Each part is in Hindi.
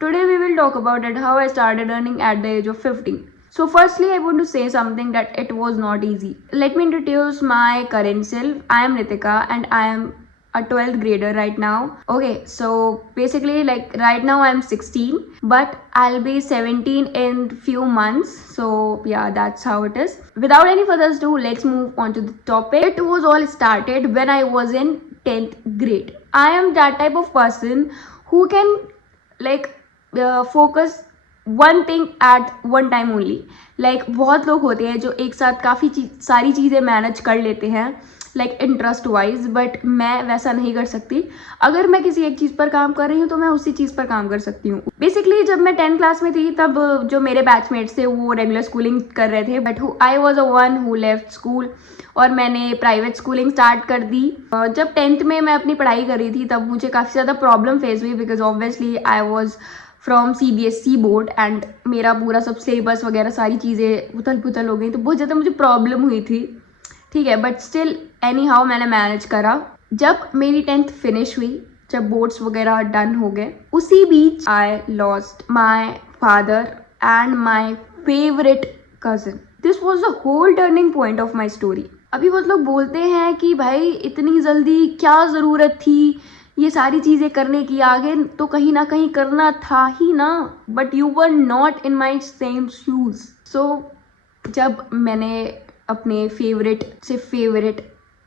Today we will talk about it how I started earning at the age of 15. So firstly I want to say something that it was not easy. Let me introduce my current self. I am Nitika and I am a 12th grader right now. Okay, so basically like right now I'm 16 but I'll be 17 in few months. So yeah, that's how it is. Without any further ado, let's move on to the topic. It was all started when I was in 10th grade. I am that type of person who can like focus one thing at one time only. Like बहुत लोग होते हैं जो एक साथ काफ़ी सारी चीज़ें मैनेज कर लेते हैं लाइक इंटरेस्ट वाइज, बट मैं वैसा नहीं कर सकती. अगर मैं किसी एक चीज़ पर काम कर रही हूँ तो मैं उसी चीज़ पर काम कर सकती हूँ. बेसिकली जब मैं 10th क्लास में थी तब जो मेरे बैचमेट्स थे वो रेगुलर स्कूलिंग कर रहे थे, but I was a one who left school और मैंने प्राइवेट स्कूलिंग स्टार्ट कर दी. जब 10th में मैं अपनी पढ़ाई कर रही थी तब मुझे काफ़ी ज़्यादा प्रॉब्लम फेस हुई because obviously I was from CBSE board and मेरा पूरा सब सिलेबस वगैरह सारी चीज़ें उथल पुथल हो गई, तो बहुत ज़्यादा मुझे प्रॉब्लम हुई थी. ठीक है, बट स्टिल एनी हाउ मैंने मैनेज करा. जब मेरी 10th फिनिश हुई, जब बोर्ड्स वगैरह डन हो गए, उसी बीच I lost my father and my favourite cousin. This was the whole turning point of my story. अभी बहुत लोग बोलते हैं कि भाई इतनी जल्दी क्या ज़रूरत थी ये सारी चीज़ें करने की, आगे तो कहीं ना कहीं करना था ही ना, but you were not in my same shoes. So जब मैंने अपने फेवरेट से फेवरेट,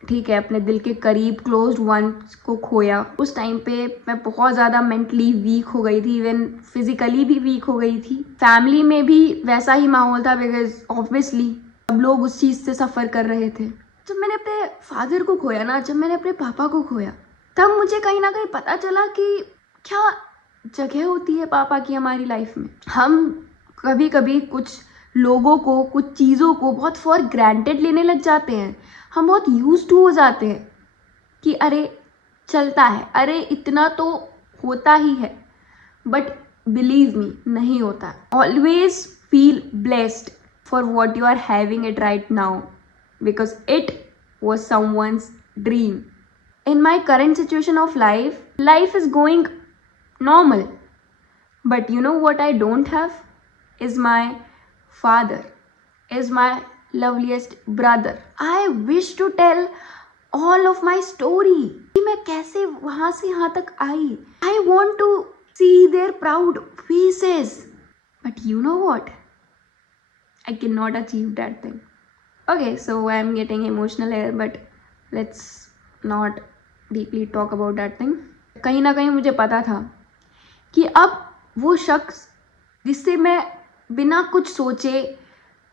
ठीक है, अपने दिल के करीब क्लोज्ड वंस को खोया, उस टाइम पे मैं बहुत ज़्यादा मेंटली वीक हो गई थी, इवन फिजिकली भी वीक हो गई थी. फैमिली में भी वैसा ही माहौल था बिकॉज ऑब्वियसली सब लोग उस चीज़ से सफ़र कर रहे थे. जब मैंने अपने फादर को खोया ना, जब मैंने अपने पापा को खोया, तब मुझे कहीं ना कहीं पता चला कि क्या जगह होती है पापा की हमारी लाइफ में. हम कभी कभी कुछ लोगों को, कुछ चीज़ों को बहुत फॉर ग्रांटेड लेने लग जाते हैं. हम बहुत यूज्ड टू हो जाते हैं कि अरे चलता है, अरे इतना तो होता ही है, बट बिलीव मी नहीं होता. Always feel blessed for what you are having it right now because it was someone's dream. In my current situation of life, life is going normal. But you know what I don't have? Is my father, is my loveliest brother. I wish to tell all of my story. कि मैं कैसे वहाँ से यहाँ तक आई. I want to see their proud faces. But you know what? I cannot achieve that thing. Okay, so I'm getting emotional here, but let's not deeply talk about that thing. कहीं ना कहीं मुझे पता था कि अब वो शख्स जिससे मैं बिना कुछ सोचे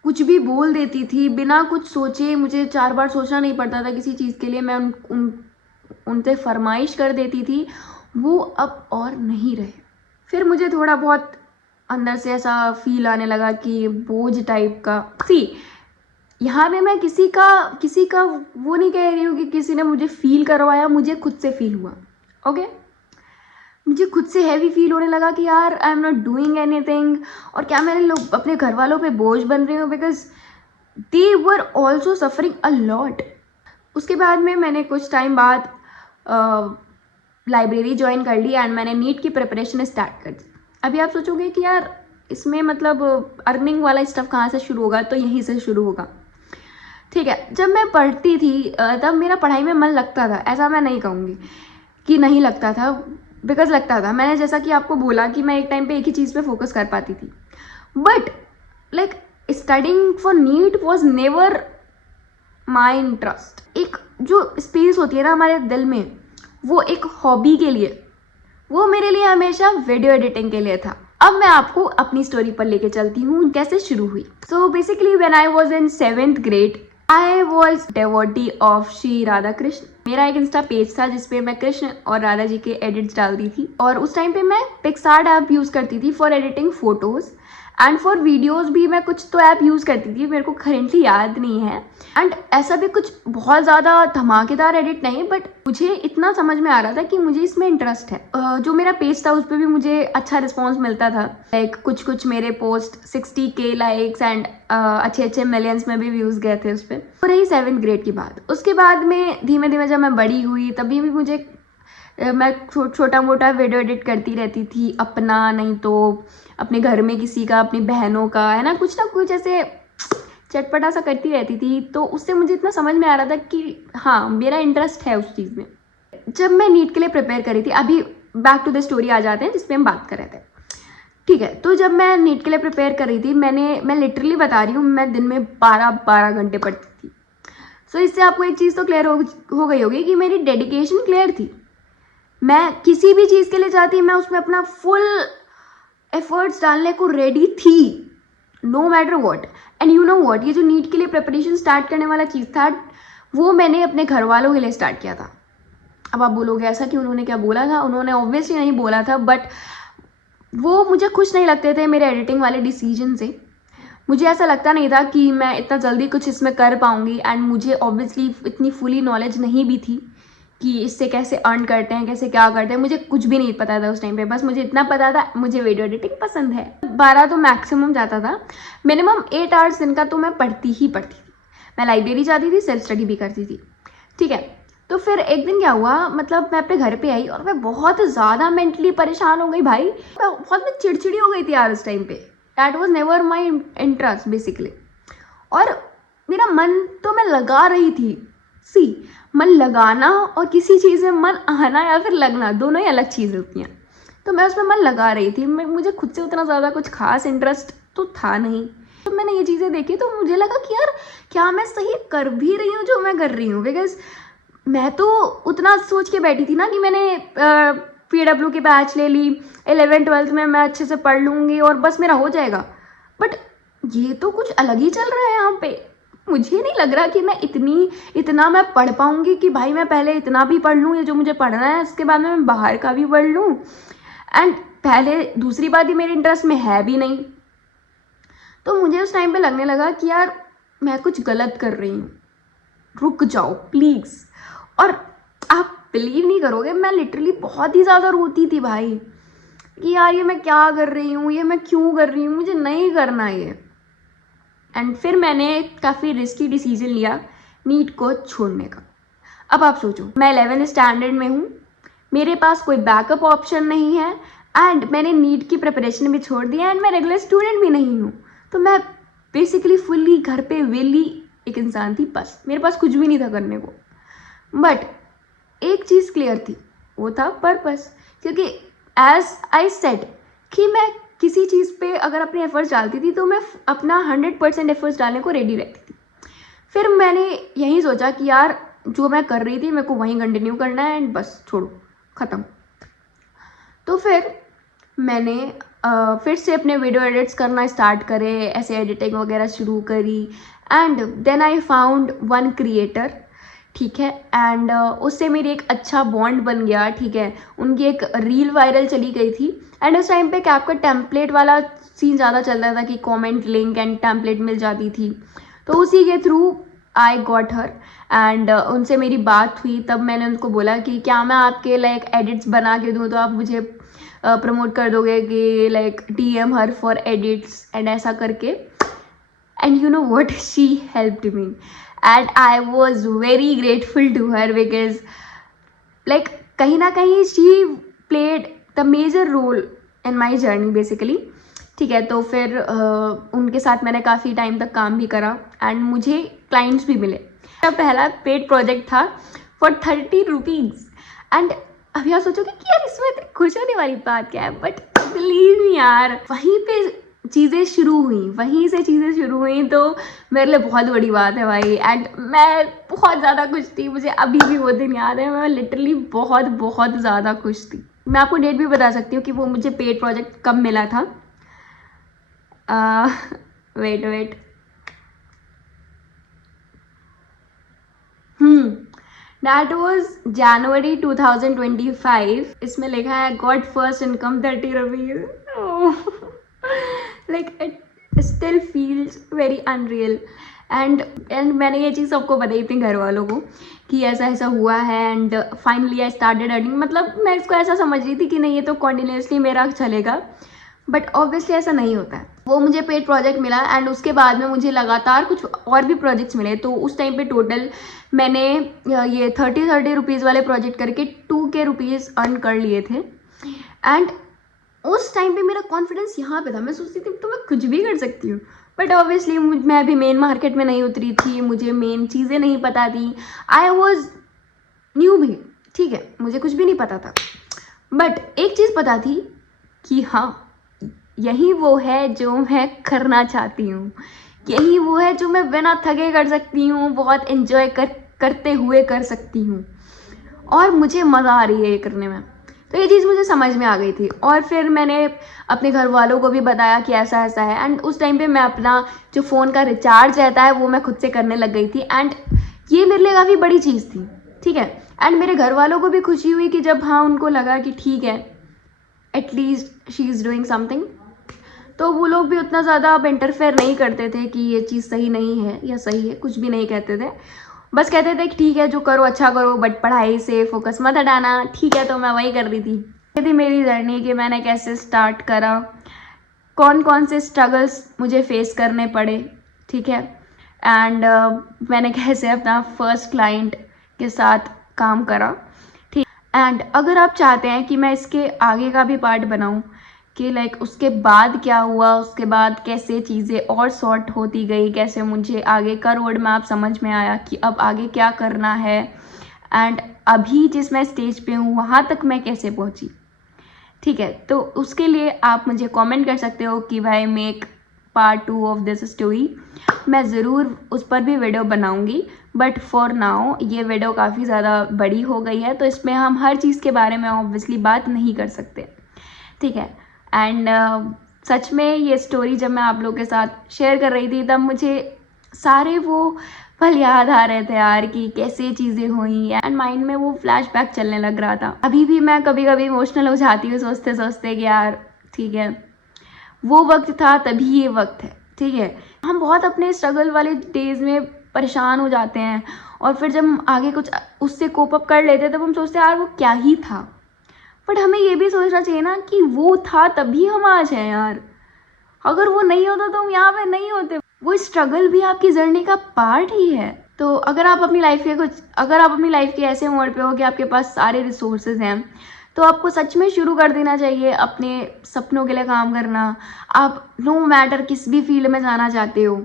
कुछ भी बोल देती थी, बिना कुछ सोचे, मुझे 4 बार सोचना नहीं पड़ता था किसी चीज़ के लिए, मैं उनसे फरमाइश कर देती थी, वो अब और नहीं रहे. फिर मुझे थोड़ा बहुत अंदर से ऐसा फील आने लगा कि बोझ टाइप का. यहाँ पे मैं किसी का वो नहीं कह रही हूँ कि किसी ने मुझे फील करवाया, मुझे खुद से फील हुआ. ओके, मुझे खुद से हैवी फील होने लगा कि यार I am not doing anything, और क्या मैं लोग अपने घर वालों पे बोझ बन रही हूँ because they were also suffering a lot. उसके बाद में मैंने कुछ टाइम बाद लाइब्रेरी ज्वाइन कर ली एंड मैंने नीट की प्रिपरेशन स्टार्ट कर दी. अभी आप सोचोगे कि यार इसमें मतलब अर्निंग वाला स्टफ कहाँ से शुरू होगा, तो यहीं से शुरू होगा. ठीक है, जब मैं पढ़ती थी तब मेरा पढ़ाई में मन लगता था. ऐसा मैं नहीं कहूँगी कि नहीं लगता था, बिकॉज लगता था. मैंने जैसा कि आपको बोला कि मैं एक टाइम पे एक ही चीज़ पे फोकस कर पाती थी, but like studying for NEET was never my interest. एक जो स्पेस होती है ना हमारे दिल में, वो एक हॉबी के लिए, वो मेरे लिए हमेशा वीडियो एडिटिंग के लिए था. अब मैं आपको अपनी स्टोरी पर लेके चलती हूँ कैसे शुरू हुई. So basically when I was in 7th grade I was devotee of Shri Radha Krishna. मेरा एक इंस्टा पेज था जिसपे मैं कृष्ण और राधा जी के एडिट्स डालती थी, और उस टाइम पे मैं पिक्सार्ट ऐप यूज़ करती थी for editing photos and for videos भी मैं कुछ तो ऐप यूज़ करती थी, मेरे को करेंटली याद नहीं है. एंड ऐसा भी कुछ बहुत ज़्यादा धमाकेदार एडिट नहीं, बट मुझे इतना समझ में आ रहा था कि मुझे इसमें इंटरेस्ट है. जो मेरा पेज था उस पर भी मुझे अच्छा रिस्पॉन्स मिलता था. लाइक कुछ मेरे पोस्ट 60K लाइक्स एंड अच्छे मिलियंस में भी व्यूज़ गए थे उस पर. रही 7th ग्रेड की बात. उसके बाद में धीमे धीमे जब मैं बड़ी हुई तभी भी मुझे मैं छोटा मोटा वीडियो एडिट करती रहती थी, अपना नहीं तो अपने घर में किसी का, अपनी बहनों का, है ना कुछ ऐसे चटपटा सा करती रहती थी। तो उससे मुझे इतना समझ में आ रहा था कि हाँ मेरा इंटरेस्ट है उस चीज़ में। जब मैं नीट के लिए प्रिपेयर कर रही थी, अभी बैक टू द स्टोरी आ जाते हैं जिसपे हम बात कर रहे थे, ठीक है। तो जब मैं नीट के लिए प्रिपेयर कर रही थी, मैं लिटरली बता रही हूँ, मैं दिन में 12 घंटे पढ़ती थी। सो इससे आपको एक चीज़ तो क्लियर हो गई होगी कि मेरी डेडिकेशन क्लियर थी। मैं किसी भी चीज़ के लिए चाहती, मैं उसमें अपना फुल एफर्ट्स डालने को रेडी थी, no matter what. And you know what, ये जो नीट के लिए प्रिपरेशन स्टार्ट करने वाला चीज़ था, वो मैंने अपने घर वालों के लिए स्टार्ट किया था। अब आप बोलोगे ऐसा कि उन्होंने क्या बोला था? उन्होंने ऑब्वियसली नहीं बोला था, बट वो मुझे खुश नहीं लगते थे मेरे एडिटिंग वाले डिसीजन से। मुझे ऐसा लगता नहीं था कि मैं इतना जल्दी कुछ इसमें कर पाऊँगी। एंड मुझे ऑब्वियसली इतनी फुली नॉलेज नहीं भी थी कि इससे कैसे अर्न करते हैं, कैसे क्या करते हैं, मुझे कुछ भी नहीं पता था उस टाइम पे। बस मुझे इतना पता था मुझे वीडियो एडिटिंग पसंद है। 12 तो मैक्सिमम जाता था, मिनिमम 8 आवर्स दिन का तो मैं पढ़ती ही पढ़ती थी। मैं लाइब्रेरी जाती थी, सेल्फ स्टडी भी करती थी, ठीक है। तो फिर एक दिन क्या हुआ, मतलब मैं अपने घर पे आई और मैं बहुत ज़्यादा मेंटली परेशान हो गई भाई। मैं चिड़चिड़ी हो गई थी यार उस टाइम पे। That was never my interest basically. और मेरा मन तो मैं लगा रही थी, मन लगाना और किसी चीज़ में मन आना या फिर लगना, दोनों ही अलग चीज़ होती हैं। तो मैं उसमें मन लगा रही थी। मुझे खुद से उतना ज़्यादा कुछ खास इंटरेस्ट तो था नहीं। तो मैंने ये चीज़ें देखी तो मुझे लगा कि यार क्या मैं सही कर भी रही हूँ जो मैं कर रही हूँ। बिकॉज मैं तो उतना सोच के बैठी थी ना कि मैंने PW की बैच ले ली, 11th-12th में मैं अच्छे से पढ़ लूँगी और बस मेरा हो जाएगा। बट ये तो कुछ अलग ही चल रहा है यहाँ पे। मुझे नहीं लग रहा कि मैं इतना मैं पढ़ पाऊँगी कि भाई मैं पहले इतना भी पढ़ लूँ ये जो मुझे पढ़ना है, उसके बाद में मैं बाहर का भी पढ़ लूँ। एंड पहले दूसरी बात ही मेरे इंटरेस्ट में है भी नहीं। तो मुझे उस टाइम पे लगने लगा कि यार मैं कुछ गलत कर रही हूँ, रुक जाओ प्लीज़। और आप बिलीव नहीं करोगे, मैं लिटरली बहुत ही ज़्यादा रोती थी भाई कि यार ये मैं क्या कर रही हूँ, ये मैं क्यों कर रही हूँ, मुझे नहीं करना ये। एंड फिर मैंने काफ़ी रिस्की डिसीजन लिया नीट को छोड़ने का। अब आप सोचो, मैं 11th स्टैंडर्ड में हूँ, मेरे पास कोई बैकअप ऑप्शन नहीं है, एंड मैंने नीट की प्रिपरेशन भी छोड़ दी, एंड मैं रेगुलर स्टूडेंट भी नहीं हूँ। तो मैं बेसिकली फुल्ली घर पे वेली एक इंसान थी, बस मेरे पास कुछ भी नहीं था करने को। बट एक चीज़ क्लियर थी, वो था पर्पस। क्योंकि एज आई सेड कि मैं किसी चीज़ पे अगर अपने एफर्ट्स डालती थी तो मैं अपना 100% एफर्ट्स डालने को रेडी रहती थी। फिर मैंने यही सोचा कि यार जो मैं कर रही थी मेरे को वहीं कंटिन्यू करना है, एंड बस छोड़ो, ख़त्म। तो फिर मैंने फिर से अपने वीडियो एडिट्स करना स्टार्ट करे, ऐसे एडिटिंग वगैरह शुरू करी। And then I found one creator, ठीक है। एंड उससे मेरी एक अच्छा बॉन्ड बन गया, ठीक है। उनकी एक रील वायरल चली गई थी, एंड उस टाइम पे कैपकट टेम्पलेट वाला सीन ज़्यादा चल रहा था कि कमेंट लिंक एंड टेम्पलेट मिल जाती थी। तो उसी के through I got her, and उनसे मेरी बात हुई। तब मैंने उनको बोला कि क्या मैं आपके लाइक एडिट्स बना के दूँ तो आप मुझे प्रमोट कर दोगे कि like DM her for edits and ऐसा करके। And you know what, she helped me and I was very grateful to her because like कहीं ना कहीं she played the major role in my journey basically, ठीक है। तो फिर उनके साथ मैंने काफ़ी टाइम तक काम भी करा एंड मुझे क्लाइंट्स भी मिले। मेरा पहला पेड प्रोजेक्ट था फॉर 30 रुपीज़। एंड अभी आप सोचोगे कि यार इसमें इतनी खुश होने वाली बात क्या है, बट बिलीव मी यार वहीं पे चीज़ें शुरू हुई, वहीं से चीज़ें शुरू हुई, तो मेरे लिए बहुत बड़ी बात है भाई। एंड मैं बहुत ज़्यादा खुश थी, मुझे अभी भी वो दिन याद है, मैं लिटरली बहुत बहुत ज़्यादा खुश थी। मैं आपको डेट भी बता सकती हूँ कि वो मुझे पेड प्रोजेक्ट कब मिला था। वेट दैट वॉज जनवरी 2025। इसमें लिखा है got first income 30 rupees. Like it still feels very unreal. And मैंने ये चीज़ सबको बताई थी घर वालों को कि ऐसा ऐसा हुआ है, and finally I started earning. मतलब मैं इसको ऐसा समझ रही थी कि नहीं ये तो कॉन्टिन्यूसली मेरा चलेगा, बट ऑब्वियसली ऐसा नहीं होता है। वो मुझे पेड प्रोजेक्ट मिला एंड उसके बाद में मुझे लगातार कुछ और भी प्रोजेक्ट्स मिले। तो उस टाइम पे टोटल मैंने ये 30 रुपीज़ वाले प्रोजेक्ट करके 2K रुपीज़ अर्न कर लिए थे। एंड उस टाइम पे मेरा कॉन्फिडेंस यहाँ पे था, मैं सोचती थी तो मैं कुछ भी कर सकती हूँ। बट ऑब्वियसली मैं अभी मेन मार्केट में नहीं उतरी थी, मुझे मेन चीज़ें नहीं पता थी, आई वॉज न्यू भी, ठीक है, मुझे कुछ भी नहीं पता था। बट एक चीज़ पता थी कि हाँ, यही वो है जो मैं करना चाहती हूँ, यही वो है जो मैं बिना थके कर सकती हूँ, बहुत इन्जॉय करते हुए कर सकती हूँ और मुझे मज़ा आ रही है ये करने में। तो ये चीज़ मुझे समझ में आ गई थी और फिर मैंने अपने घर वालों को भी बताया कि ऐसा ऐसा है। एंड उस टाइम पे मैं अपना जो फ़ोन का रिचार्ज रहता है वो मैं खुद से करने लग गई थी। एंड ये मेरे लिए काफ़ी बड़ी चीज़ थी, ठीक है। एंड मेरे घर वालों को भी खुशी हुई कि जब हाँ उनको लगा कि ठीक है at least she is doing something, तो वो लोग भी उतना ज़्यादा अब इंटरफेयर नहीं करते थे कि ये चीज़ सही नहीं है या सही है, कुछ भी नहीं कहते थे। बस कहते थे कि ठीक है जो करो अच्छा करो, बट पढ़ाई से फोकस मत हटाना, ठीक है। तो मैं वही कर रही थी। ये थी मेरी जर्नी कि मैंने कैसे स्टार्ट करा, कौन कौन से स्ट्रगल्स मुझे फेस करने पड़े, ठीक है। एंड मैंने कैसे अपना फर्स्ट क्लाइंट के साथ काम करा, ठीक। एंड अगर आप चाहते हैं कि मैं इसके आगे का भी पार्ट बनाऊं कि लाइक उसके बाद क्या हुआ, उसके बाद कैसे चीज़ें और सॉर्ट होती गई, कैसे मुझे आगे का रोड मैप समझ में आया कि अब आगे क्या करना है, एंड अभी जिस मैं स्टेज पे हूँ वहाँ तक मैं कैसे पहुँची, ठीक है। तो उसके लिए आप मुझे कमेंट कर सकते हो कि भाई make part 2 of this story. मैं ज़रूर उस पर भी वीडियो बनाऊंगी, बट फॉर नाउ ये वीडियो काफ़ी ज़्यादा बड़ी हो गई है तो इसमें हम हर चीज़ के बारे में ऑब्वियसली बात नहीं कर सकते, ठीक है। एंड सच में ये स्टोरी जब मैं आप लोगों के साथ शेयर कर रही थी तब मुझे सारे वो पल याद आ रहे थे यार कि कैसे चीज़ें हुई, एंड माइंड में वो फ्लैशबैक चलने लग रहा था। अभी भी मैं कभी कभी इमोशनल हो जाती हूँ सोचते सोचते कि यार ठीक है वो वक्त था तभी ये वक्त है, ठीक है। हम बहुत अपने स्ट्रगल वाले डेज में परेशान हो जाते हैं और फिर जब हम आगे कुछ उससे कोप अप कर लेते हैं तब हम सोचते हैं यार वो क्या ही था। बट हमें ये भी सोचना चाहिए ना कि वो था तभी हम आज हैं यार, अगर वो नहीं होता तो हम यहाँ पे नहीं होते। वो स्ट्रगल भी आपकी जर्नी का पार्ट ही है। तो अगर आप अपनी लाइफ के ऐसे मोड़ पे हो कि आपके पास सारे रिसोर्सेज हैं तो आपको सच में शुरू कर देना चाहिए अपने सपनों के लिए काम करना। आप नो मैटर किस भी फील्ड में जाना चाहते हो,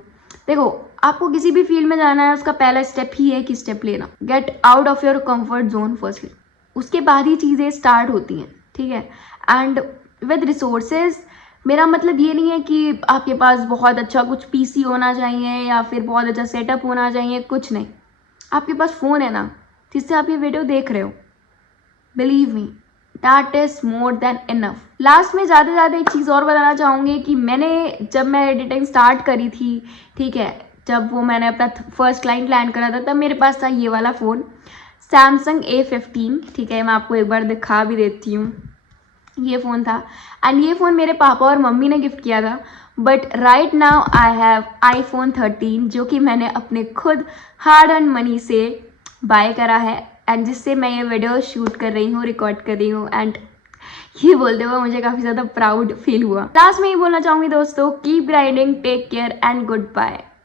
देखो आपको किसी भी फील्ड में जाना है उसका पहला स्टेप ही है कि स्टेप लेना, get out of your comfort zone firstly, उसके बाद ही चीज़ें स्टार्ट होती हैं, ठीक है। एंड विद रिसोर्सेज मेरा मतलब ये नहीं है कि आपके पास बहुत अच्छा कुछ पीसी होना चाहिए या फिर बहुत अच्छा सेटअप होना चाहिए, कुछ नहीं। आपके पास फ़ोन है ना जिससे आप ये वीडियो देख रहे हो, believe me that is more than enough. Last में ज़्यादा से ज़्यादा एक चीज़ और बताना चाहूँगी कि जब मैं एडिटिंग स्टार्ट करी थी, ठीक है, जब वो मैंने अपना फर्स्ट क्लाइंट लैंड करा था तब मेरे पास था ये वाला फ़ोन Samsung A15, ठीक है। मैं आपको एक बार दिखा भी देती हूँ, ये फ़ोन था। एंड ये फ़ोन मेरे पापा और मम्मी ने गिफ्ट किया था। But right now I have iPhone 13 जो कि मैंने अपने खुद हार्ड अर्न मनी से बाय करा है एंड जिससे मैं ये वीडियो शूट कर रही हूँ, रिकॉर्ड कर रही हूँ। एंड ये बोलते हुए मुझे काफ़ी ज़्यादा प्राउड फील हुआ। लास्ट में ये बोलना चाहूँगी दोस्तों, keep grinding, take care and good bye.